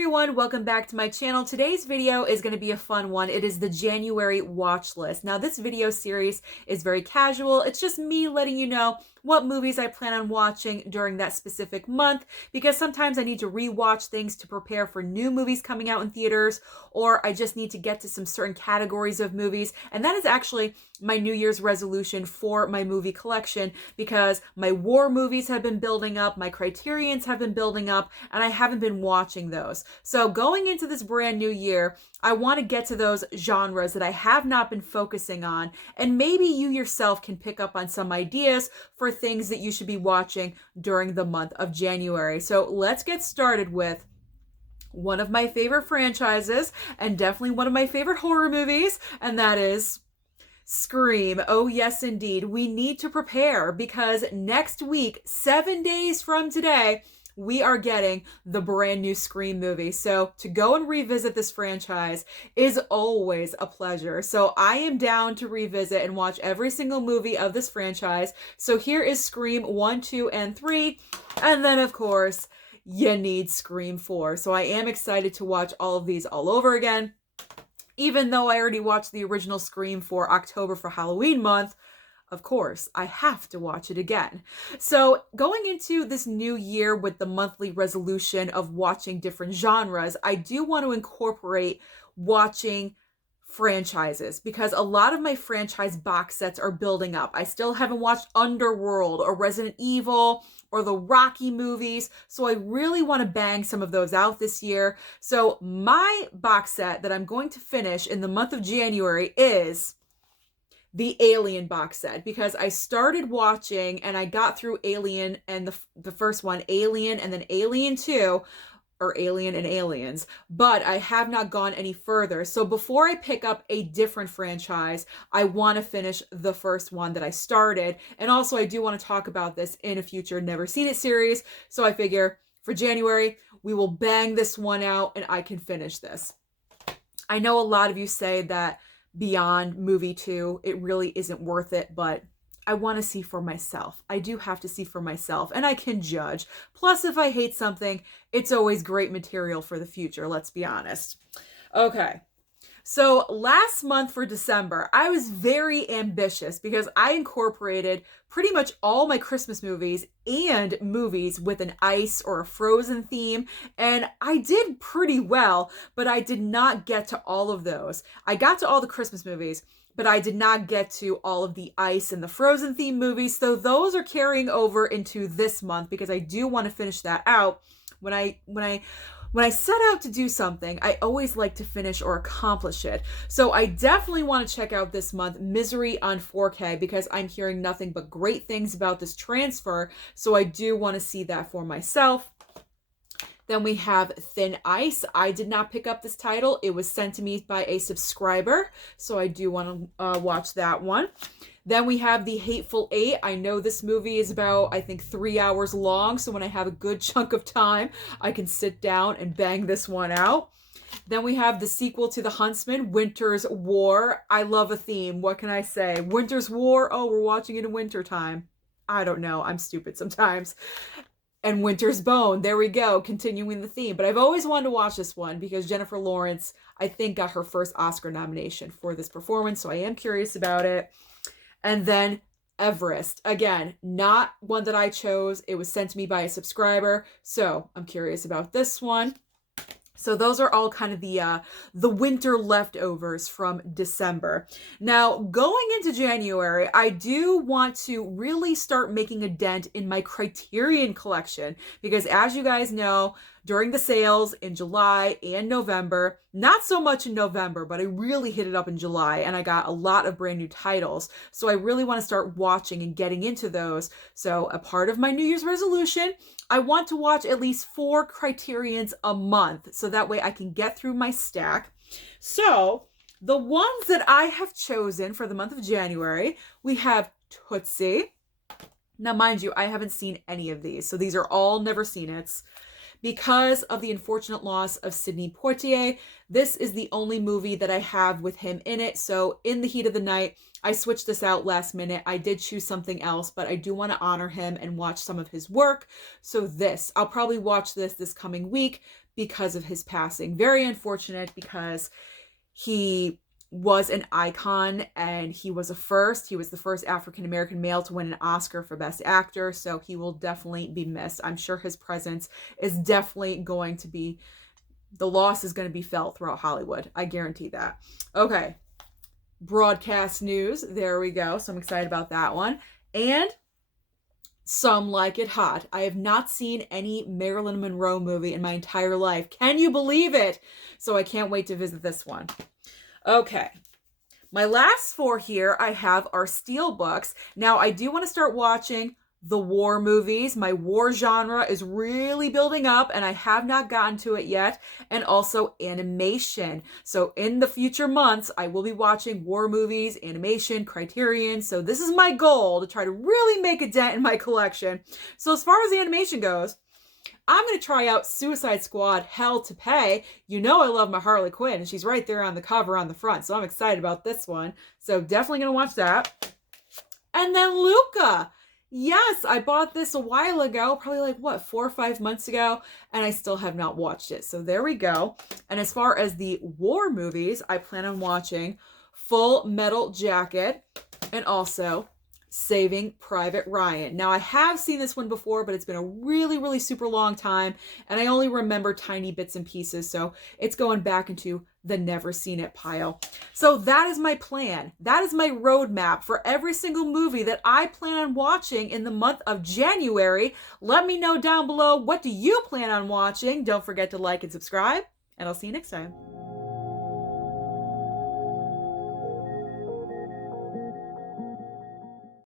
everyone, welcome back to my channel. Today's video is going to be a fun one. It is the January watch list. Now this video series is very casual. It's just me letting you know what movies I plan on watching during that specific month, because sometimes I need to rewatch things to prepare for new movies coming out in theaters, or I just need to get to some certain categories of movies. And that is actually my New Year's resolution for my movie collection, because my war movies have been building up, my Criterions have been building up, and I haven't been watching those. So going into this brand new year, I want to get to those genres that I have not been focusing on, and maybe you yourself can pick up on some ideas for things that you should be watching during the month of January. So let's get started with one of my favorite franchises, and definitely one of my favorite horror movies, and that is Scream. Oh yes, indeed. We need to prepare, because next week, 7 days from today, we are getting the brand new Scream movie. So to go and revisit this franchise is always a pleasure. So I am down to revisit and watch every single movie of this franchise. So here is Scream 1, 2, and 3. And then of course, you need Scream 4. So I am excited to watch all of these all over again. Even though I already watched the original Scream for October for Halloween month, of course, I have to watch it again. So going into this new year with the monthly resolution of watching different genres, I do want to incorporate watching franchises, because a lot of my franchise box sets are building up. I still haven't watched Underworld or Resident Evil or the Rocky movies, so I really want to bang some of those out this year. So my box set that I'm going to finish in the month of January is the Alien box set, because I started watching and I got through Alien and the first one, Alien, and then Alien 2, or Alien and Aliens, but I have not gone any further. So before I pick up a different franchise, I want to finish the first one that I started. And also I do want to talk about this in a future Never Seen It series. So I figure for January, we will bang this one out and I can finish this. I know a lot of you say that beyond movie 2, it really isn't worth it, but I want to see for myself. I do have to see for myself, and I can judge. Plus, if I hate something, it's always great material for the future, let's be honest. Okay. So last month for December, I was very ambitious because I incorporated pretty much all my Christmas movies and movies with an ice or a frozen theme, and I did pretty well, but I did not get to all of those. I got to all the Christmas movies, but I did not get to all of the ice and the frozen theme movies, so those are carrying over into this month because I do want to finish that out. When I set out to do something, I always like to finish or accomplish it. So I definitely want to check out this month Misery on 4K, because I'm hearing nothing but great things about this transfer. So I do want to see that for myself. Then we have Thin Ice. I did not pick up this title. It was sent to me by a subscriber. So I do want to watch that one. Then we have The Hateful Eight. I know this movie is about, I think, 3 hours long. So when I have a good chunk of time, I can sit down and bang this one out. Then we have the sequel to The Huntsman, Winter's War. I love a theme. What can I say? Winter's War. Oh, we're watching it in wintertime. I don't know. I'm stupid sometimes. And Winter's Bone. There we go. Continuing the theme. But I've always wanted to watch this one because Jennifer Lawrence, I think, got her first Oscar nomination for this performance. So I am curious about it. And then Everest. Again, not one that I chose. It was sent to me by a subscriber. So I'm curious about this one. So those are all kind of the winter leftovers from December. Now, going into January, I do want to really start making a dent in my Criterion collection, because as you guys know, during the sales in July and November, not so much in November, but I really hit it up in July and I got a lot of brand new titles. So I really want to start watching and getting into those. So a part of my New Year's resolution, I want to watch at least 4 Criterions a month, so that way I can get through my stack. So the ones that I have chosen for the month of January, we have Tootsie. Now, mind you, I haven't seen any of these, so these are all Never Seen It's. Because of the unfortunate loss of Sidney Poitier, this is the only movie that I have with him in it. So in the heat of the night, I switched this out last minute. I did choose something else, but I do want to honor him and watch some of his work. So I'll probably watch this coming week because of his passing. Very unfortunate because he was an icon and he was the first African-American male to win an Oscar for Best Actor. So he will definitely be missed. I'm sure his presence is definitely going to be, the loss is going to be felt throughout Hollywood. I guarantee that. Okay. Broadcast news. There we go. So I'm excited about that one. And Some Like It Hot. I have not seen any Marilyn Monroe movie in my entire life. Can you believe it? So I can't wait to visit this one. Okay, my last 4 here I have are steelbooks. Now, I do want to start watching the war movies. My war genre is really building up, and I have not gotten to it yet. And also animation. So in the future months, I will be watching war movies, animation, Criterion. So this is my goal, to try to really make a dent in my collection. So as far as the animation goes, I'm going to try out Suicide Squad Hell to Pay. You know I love my Harley Quinn, and she's right there on the cover on the front, so I'm excited about this one. So definitely going to watch that. And then Luca. Yes, I bought this a while ago, probably like, 4 or 5 months ago, and I still have not watched it. So there we go. And as far as the war movies, I plan on watching Full Metal Jacket and also Saving Private Ryan. Now, I have seen this one before, but it's been a really, really super long time, and I only remember tiny bits and pieces, so it's going back into the never seen it pile. So that is my plan. That is my roadmap for every single movie that I plan on watching in the month of January. Let me know down below, what do you plan on watching? Don't forget to like and subscribe, and I'll see you next time.